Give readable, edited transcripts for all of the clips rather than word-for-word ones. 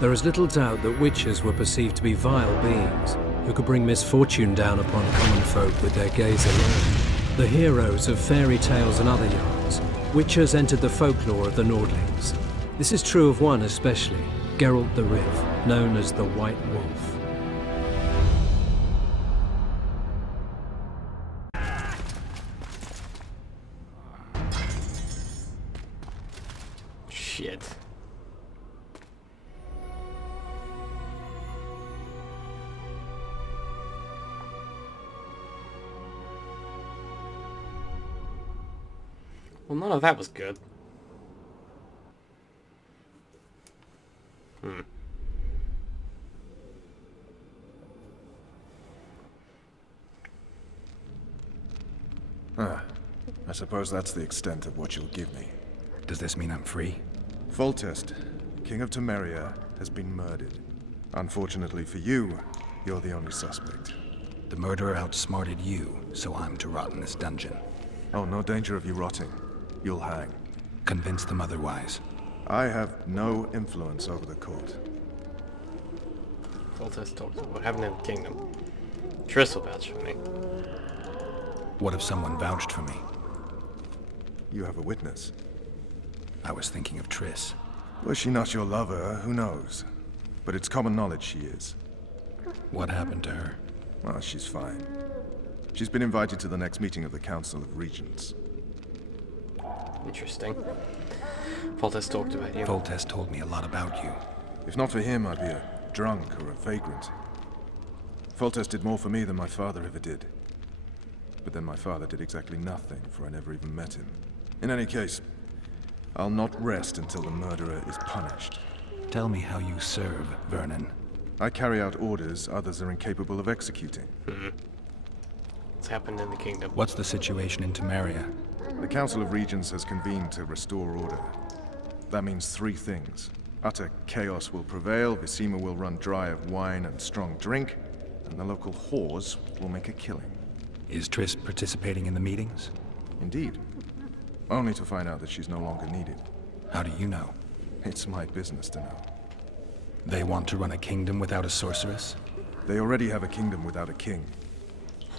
There is little doubt that witches were perceived to be vile beings who could bring misfortune down upon common folk with their gaze alone. The heroes of fairy tales and other yarns, witches entered the folklore of the Nordlings. This is true of one especially, Geralt the Riv, known as the White Wolf. Shit. Well, none of that was good. I suppose that's the extent of what you'll give me. Does this mean I'm free? Foltest, King of Temeria, has been murdered. Unfortunately for you, you're the only suspect. The murderer outsmarted you, so I'm to rot in this dungeon. Oh, no danger of you rotting. You'll hang. Convince them otherwise. I have no influence over the court. Foltest talks about what happened in the kingdom. Triss will vouch for me. What if someone vouched for me? You have a witness. I was thinking of Triss. Was she not your lover? Who knows? But it's common knowledge she is. What happened to her? Well, she's fine. She's been invited to the next meeting of the Council of Regents. Interesting. Foltest talked about you. Foltest told me a lot about you. If not for him, I'd be a drunk or a vagrant. Foltest did more for me than my father ever did. But then my father did exactly nothing, for I never even met him. In any case, I'll not rest until the murderer is punished. Tell me how you serve, Vernon. I carry out orders others are incapable of executing. What's happened in the kingdom? What's the situation in Temeria? The Council of Regents has convened to restore order. That means three things. Utter chaos will prevail, Visima will run dry of wine and strong drink, and the local whores will make a killing. Is Triss participating in the meetings? Indeed. Only to find out that she's no longer needed. How do you know? It's my business to know. They want to run a kingdom without a sorceress? They already have a kingdom without a king.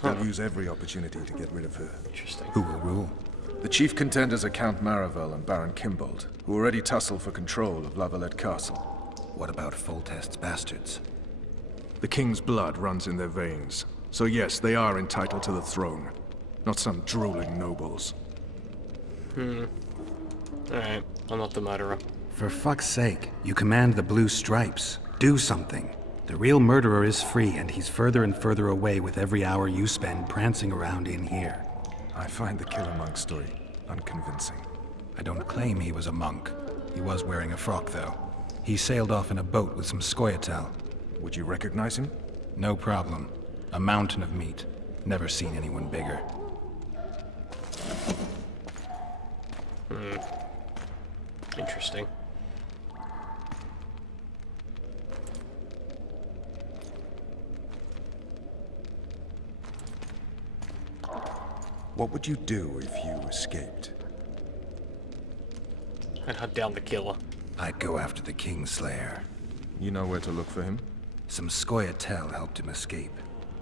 They'll use every opportunity to get rid of her. Interesting. Who will rule? The chief contenders are Count Maravel and Baron Kimbold, who already tussle for control of Lavalette Castle. What about Foltest's bastards? The king's blood runs in their veins. So yes, they are entitled to the throne. Not some drooling nobles. Alright, I'm not the murderer. For fuck's sake, you command the Blue Stripes. Do something. The real murderer is free, and he's further and further away with every hour you spend prancing around in here. I find the Killer Monk story unconvincing. I don't claim he was a monk. He was wearing a frock, though. He sailed off in a boat with some Scoia'tael. Would you recognize him? No problem. A mountain of meat. Never seen anyone bigger. Interesting. What would you do if you escaped? I'd hunt down the killer. I'd go after the Kingslayer. You know where to look for him? Some Scoia'tael helped him escape.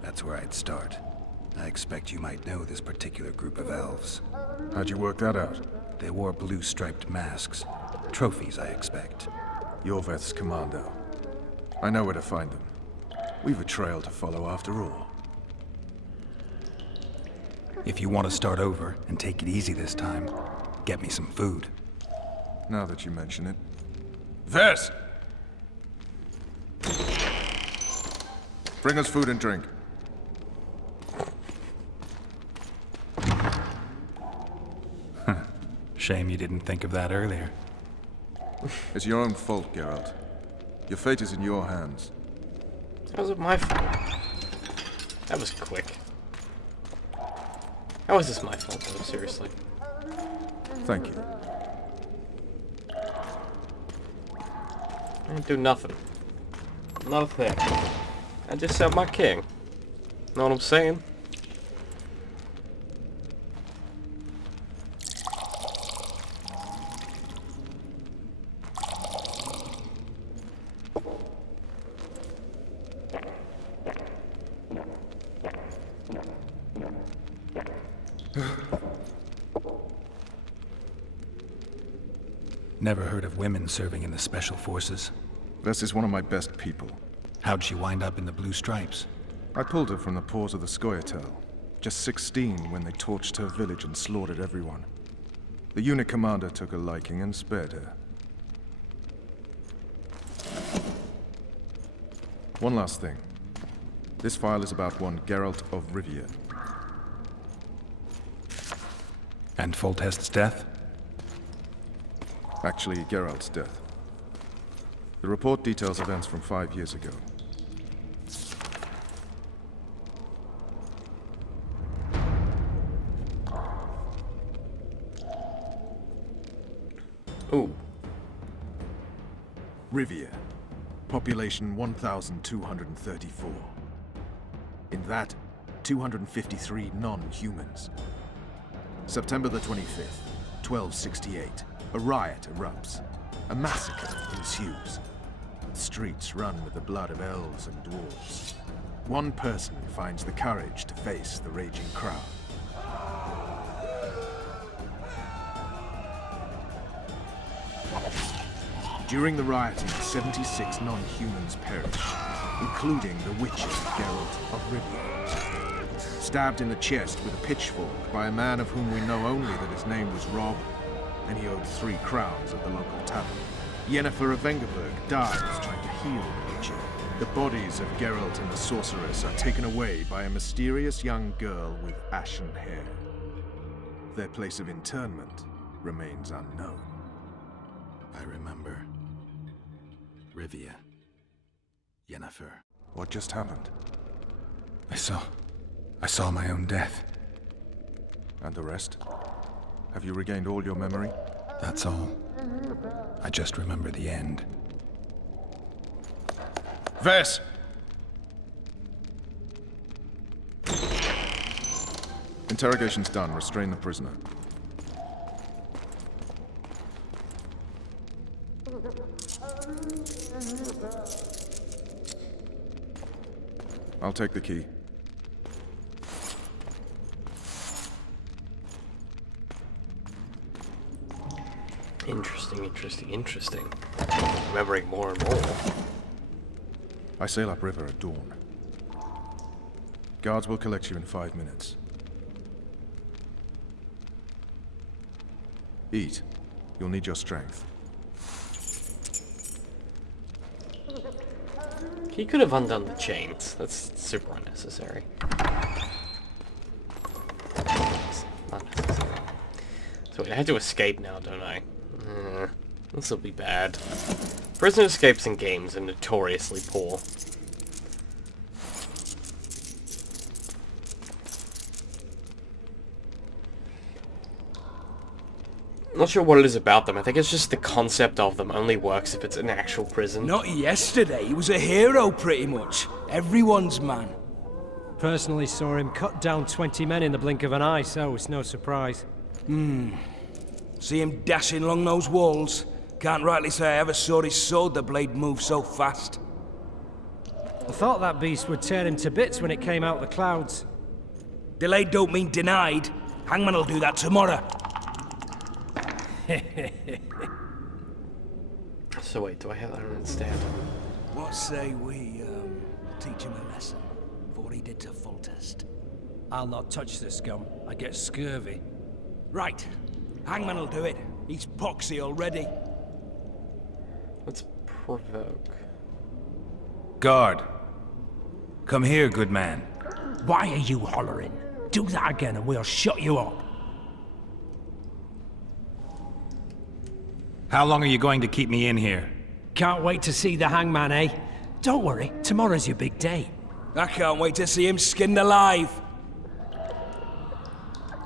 That's where I'd start. I expect you might know this particular group of elves. How'd you work that out? They wore blue-striped masks. Trophies, I expect. Yorveth's commando. I know where to find them. We've a trail to follow after all. If you want to start over and take it easy this time, get me some food. Now that you mention it. Vess! Bring us food and drink. Shame you didn't think of that earlier. It's your own fault, Geralt. Your fate is in your hands. How was it my fault? That was quick. How is this my fault, though? Seriously. Thank you. I didn't do nothing. Not a thing. I just set my king. Know what I'm saying? Never heard of women serving in the Special Forces. Vess is one of my best people. How'd she wind up in the Blue Stripes? I pulled her from the paws of the Scoia'tael. Just 16 when they torched her village and slaughtered everyone. The unit commander took a liking and spared her. One last thing. This file is about one Geralt of Rivia. And Foltest's death? Actually, Geralt's death. The report details events from 5 years ago. Ooh. Rivia. Population 1,234. In that, 253 non-humans. September the 25th, 1268. A riot erupts. A massacre ensues. The streets run with the blood of elves and dwarves. One person finds the courage to face the raging crowd. During the rioting, 76 non-humans perished, including the witcher Geralt of Rivia. Stabbed in the chest with a pitchfork by a man of whom we know only that his name was Rob, and he owed 3 crowns at the local tavern. Yennefer of Vengerberg dies trying to heal the witcher. The bodies of Geralt and the sorceress are taken away by a mysterious young girl with ashen hair. Their place of interment remains unknown. I remember. Rivia. Yennefer. What just happened? I saw my own death. And the rest? Have you regained all your memory? That's all. I just remember the end. Vess! Interrogation's done. Restrain the prisoner. I'll take the key. Interesting. Remembering more and more. I sail upriver at dawn. Guards will collect you in 5 minutes. Eat. You'll need your strength. He could have undone the chains. That's super unnecessary. It's not necessary. So wait, I had to escape now, don't I? This will be bad. Prisoner escapes in games are notoriously poor. Not sure what it is about them. I think it's just the concept of them only works if it's an actual prison. Not yesterday. He was a hero, pretty much. Everyone's man. Personally saw him cut down 20 men in the blink of an eye, so it's no surprise. See him dashing along those walls. Can't rightly say I ever saw his sword the blade move so fast. I thought that beast would tear him to bits when it came out of the clouds. Delayed don't mean denied. Hangman'll do that tomorrow. So wait, do I have that instead? What say we, teach him a lesson? For what he did to Foltest. I'll not touch the scum. I get scurvy. Right. Hangman'll do it. He's poxy already. Let's provoke. Guard. Come here, good man. Why are you hollering? Do that again and we'll shut you up. How long are you going to keep me in here? Can't wait to see the hangman, eh? Don't worry, tomorrow's your big day. I can't wait to see him skinned alive.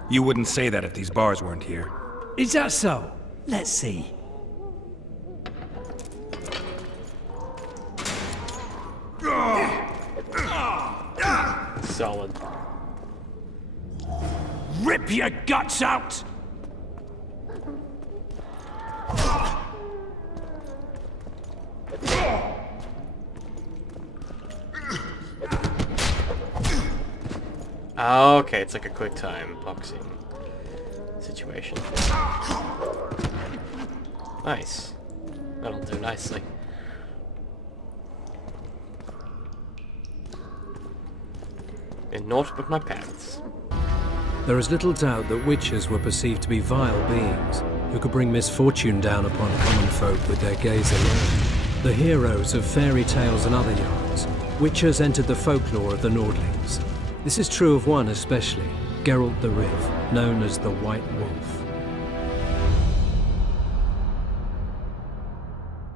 You wouldn't say that if these bars weren't here. Is that so? Let's see. Solid. Rip your guts out! Okay, it's like a quick time boxing situation. Nice. That'll do nicely. In naught but my pants. There is little doubt that witches were perceived to be vile beings who could bring misfortune down upon common folk with their gaze alone. The heroes of fairy tales and other yarns, witches entered the folklore of the Nordlings. This is true of one especially, Geralt the Riv, known as the White Wolf.